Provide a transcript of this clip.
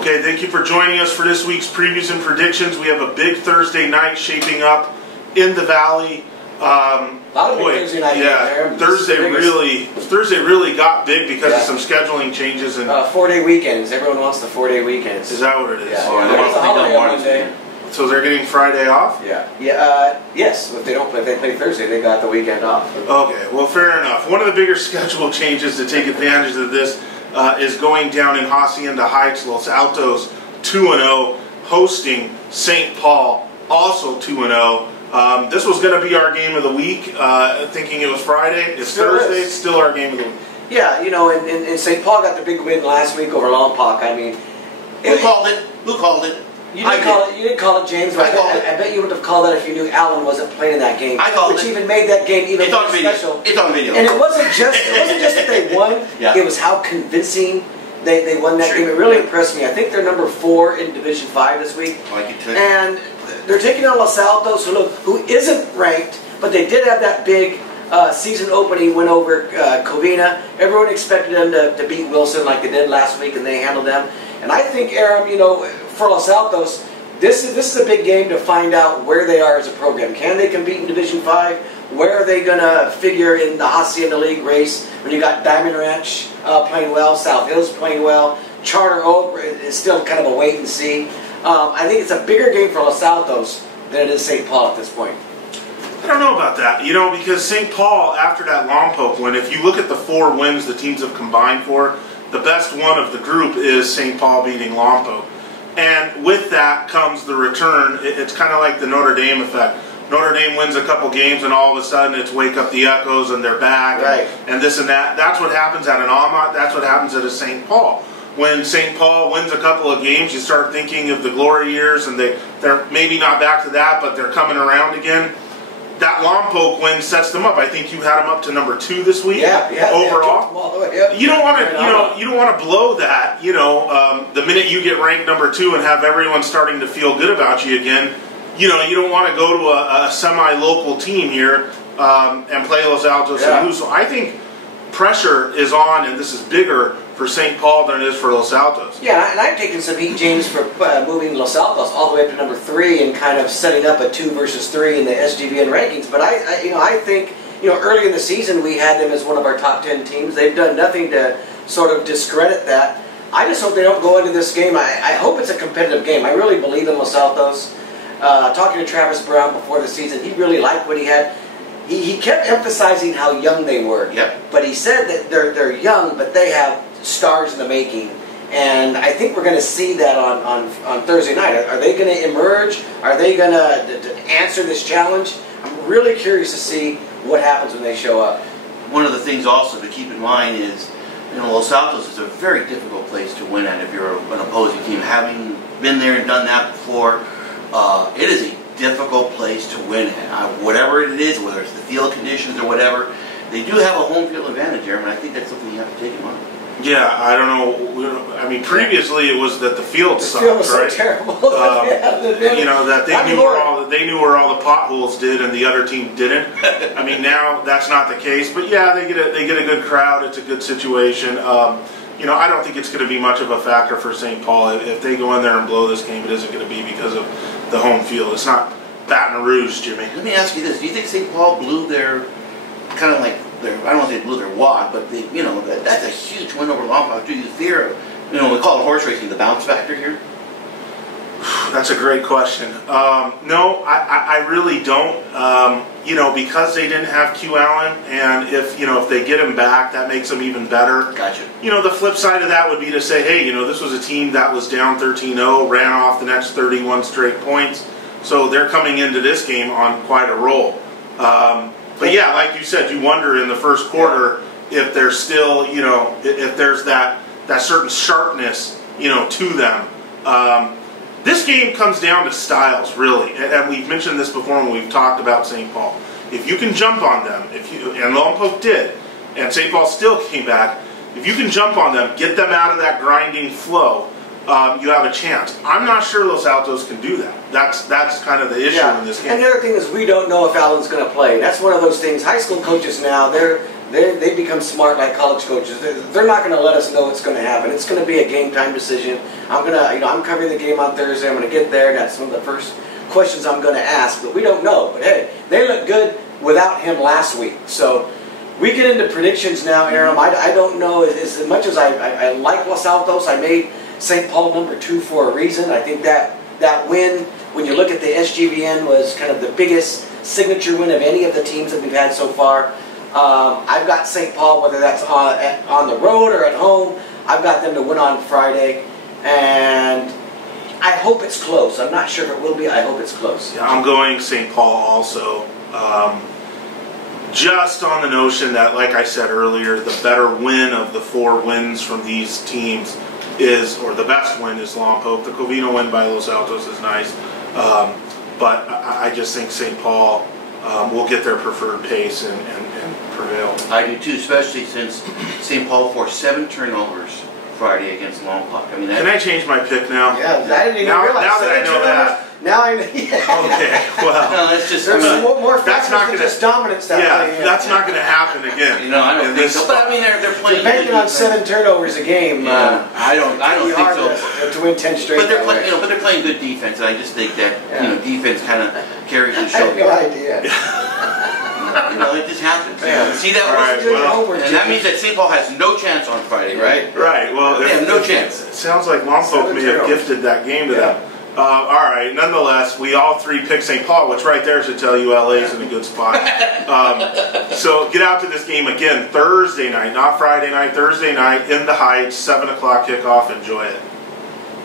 Okay, thank you for joining us for this week's previews and predictions. We have a big Thursday night shaping up in the Valley. A lot of big Thursday night. Yeah, Thursday really got big because of some scheduling changes and 4-day weekends. Everyone wants the 4-day weekends. Is that what it is? Yeah. There's a holiday on Monday. So they're getting Friday off? Yeah. Yes. If they play Thursday, they got the weekend off. Okay. Well, fair enough. One of the bigger schedule changes to take advantage of this is going down in Hacienda Heights. Los Altos 2-0, hosting St. Paul, also 2-0. This was going to be our game of the week. Thinking it was Friday. It's Thursday. It's still our game of the week. Yeah, you know, and St. Paul got the big win last week over Lompoc. I mean, who called it? Who called it? You didn't call it, James. But I bet you would have called that if you knew Allen wasn't playing in that game. I called which it. even made that game even more special. It's on video. And it wasn't just that they won. Yeah. It was how convincing they won that game. It really impressed me. I think they're number 4 in Division 5 this week. And they're taking on Los Altos, who isn't ranked, but they did have that big season opening win over Covina. Everyone expected them to beat Wilson like they did last week, and they handled them. And I think, Aram, you know, for Los Altos, this is a big game to find out where they are as a program. Can they compete in Division 5? Where are they going to figure in the Hacienda League race when you got Diamond Ranch playing well, South Hills playing well, Charter Oak is still kind of a wait and see. I think it's a bigger game for Los Altos than it is St. Paul at this point. I don't know about that, you know, because St. Paul, after that Lompoc win, if you look at the 4 wins the teams have combined for, the best one of the group is St. Paul beating Lompoc. And with that comes the return. It's kind of like the Notre Dame effect. Notre Dame wins a couple games and all of a sudden it's wake up the echoes and they're back and this and that. That's what happens at an Almont. That's what happens at a St. Paul. When St. Paul wins a couple of games, you start thinking of the glory years and they're maybe not back to that, but they're coming around again. That Lompoc win sets them up. I think you had them up to number 2 this week. Overall, you don't want to, you don't want to blow that. You know, the minute you get ranked number 2 and have everyone starting to feel good about you again, you know, you don't want to go to a semi-local team here and play Los Altos and lose. So I think pressure is on, and this is bigger for St. Paul than it is for Los Altos. Yeah, and I've taken some heat, James, for moving Los Altos all the way up to number 3 and kind of setting up a 2 versus 3 in the SGVN rankings. But I think, you know, early in the season we had them as one of our top 10 teams. They've done nothing to sort of discredit that. I just hope they don't go into this game. I hope it's a competitive game. I really believe in Los Altos. Talking to Travis Brown before the season, he really liked what he had. He kept emphasizing how young they were. Yep. But he said that they're young, but they have stars in the making. And I think we're going to see that on Thursday night. Are they going to emerge? Are they going to answer this challenge? I'm really curious to see what happens when they show up. One of the things also to keep in mind is, you know, Los Altos is a very difficult place to win at if you're an opposing team. Having been there and done that before, it is a difficult place to win at. Whatever it is, whether it's the field conditions or whatever, they do have a home field advantage here, and I think that's something you have to take in mind. Yeah, I don't know. I mean, previously it was that the field sucked, field was right? So terrible. You know, that they knew where all the potholes did, and the other team didn't. I mean, now that's not the case. But yeah, they get a good crowd. It's a good situation. You know, I don't think it's going to be much of a factor for St. Paul. If they go in there and blow this game, it isn't going to be because of the home field. It's not Baton Rouge, Jimmy. Let me ask you this: do you think St. Paul blew their kind of like I don't want to say blew their wad, but you know, that's a huge win over Lompoc. Do you fear, you know, we call it horse racing, the bounce factor here? That's a great question. No, I really don't. You know, because they didn't have Q Allen, and if they get him back, that makes them even better. Gotcha. You know, the flip side of that would be to say, hey, you know, this was a team that was down 13-0, ran off the next 31 straight points, so they're coming into this game on quite a roll. But yeah, like you said, you wonder in the first quarter if there's still, you know, if there's that certain sharpness, you know, to them. This game comes down to styles, really, and we've mentioned this before when we've talked about St. Paul. If you can jump on them, and Lompoc did, and St. Paul still came back, if you can jump on them, get them out of that grinding flow, you have a chance. I'm not sure Los Altos can do that. That's kind of the issue in this game. And the other thing is we don't know if Allen's going to play. That's one of those things. High school coaches now, They become smart like college coaches. They're not going to let us know what's going to happen. It's going to be a game time decision. I'm covering the game on Thursday. I'm going to get there. That's one of the first questions I'm going to ask. But we don't know. But hey, they look good without him last week. So we get into predictions now, Aaron. I don't know as much as I like Los Altos. I made St. Paul number 2 for a reason. I think that win, when you look at the SGVN, was kind of the biggest signature win of any of the teams that we've had so far. I've got St. Paul, whether that's on the road or at home. I've got them to win on Friday, and I hope it's close. I'm not sure if it will be. I hope it's close. Yeah, I'm going St. Paul also. Just on the notion that, like I said earlier, the better win of the 4 wins from these teams is, or the best win is Lompoc. The Covina win by Los Altos is nice, but I just think St. Paul will get their preferred pace and prevail. I do too, especially since St. Paul forced 7 turnovers Friday against Lompoc. I mean, can I change my pick now? Yeah, I didn't even realize. Now that I know that. Now I yeah. Okay, well, no, that's just. There's more that's not going to just dominance. That's not going to happen again. I don't think so. But I mean, they're playing. Banking on 7 turnovers a game. Yeah, I don't think so. To win 10 straight. But they're playing, but they're playing good defense, and I just think that defense kind of carries the show. I have no idea. It just happens. Yeah. See that? Right, well, and that means that St. Paul has no chance on Friday, right? Right. Well, they have no chance. It sounds like Lompoc may have gifted that game to them. All right. Nonetheless, we all 3 picked St. Paul, which right there should tell you LA's in a good spot. So get out to this game again Thursday night, not Friday night. Thursday night in the Heights, 7 o'clock kickoff. Enjoy it.